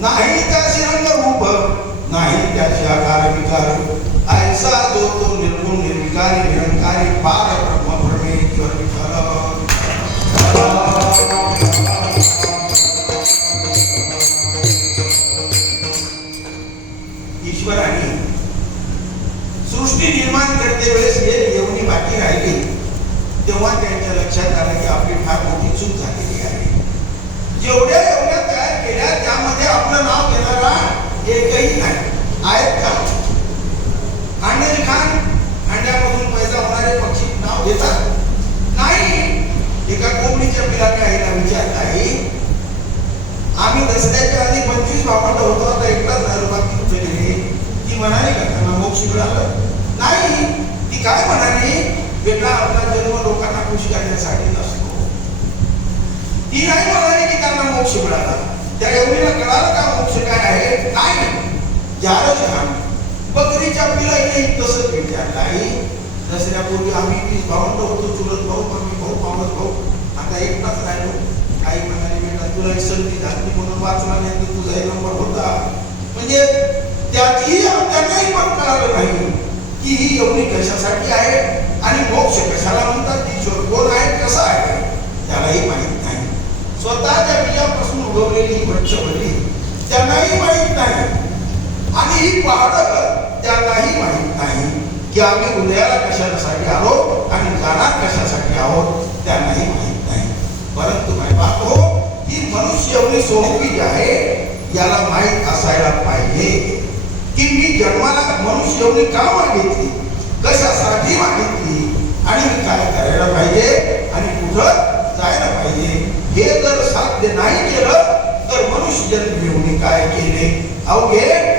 नाही त्याचे रंग रूप, नाही त्याचे आकार विकार, ऐसा जो तो निर्गुण निर्विकारी निरंकारी पार ब्रह्म परमेश्वर विठ्ठल. ईश्वराने सृष्टी निर्माण करते वेळेस हे येवणी बाकी राहिली, तेव्हा त्यांच्या लक्षात आलं की आपली फार मोठी चूक झालेली आहे. जेवढ्या एवढ्या तयार केल्या त्यामध्ये आपलं नाव घेणारा एकही नाही. आहेत का? अंड्याची खान, अंड्यामधून पैदा होणारे पक्षी नाव घेतात? नाही. एका कोंबडीच्या पिलाने आईला विचारलं, आई आम्ही दसऱ्याच्या आधी 25 भावंड होतो, आता एकटाच झालो, बाकी कुठे गेले? ती म्हणाली का त्यांना मोक्ष मिळालं? नाही. ती काय म्हणाली, बेटा आपला जन्म लोकांना खुश करण्यासाठी नसतो. ती नाही म्हणाली की त्यांना मोक्ष मिळाला. त्या एवढीला कळालं का मोक्ष काय आहे? नाही. जारच घाण बकरीच्या पिलाईने तसंच विचारलं, आई दसऱ्यापूर्वी आम्ही 20 भावंड होतो, चुलत भाऊ, मम्मी भाऊ, मावस भाऊ, आता एकटाच राहिलो. आई म्हणाली, बेटा तुला एक संधी झाली म्हणून वाचला नाही तर तुझा नंबर होता. म्हणजे त्याची त्यांनाही पण कळालं नाही की ही एवढी कशासाठी आहे आणि मोक्ष कशाला म्हणतात, ईश्वर कोण आहे, कसा आहे, त्यालाही माहित नाही. स्वतःच्या बीजापासून उगवलेली वृक्षवल्ली त्यांनाही माहित नाही. आणि ही पहाडं त्यांनाही माहित नाही की आम्ही उदयाला कशासाठी आहोत आणि जाणार कशासाठी आहोत, त्यांनाही माहित नाही. परंतु बापो, ही मनुष्य एवढी सोपी जी आहे याला माहित असायला पाहिजे की मी जन्माला मनुष्य एवढी का मागितली, कशासाठी मागितली आणि मी काय करायला पाहिजे आणि कुठं जायला पाहिजे. हे जर साध्य नाही केलं तर मनुष्य जन्म घेऊन काय केले, अवघे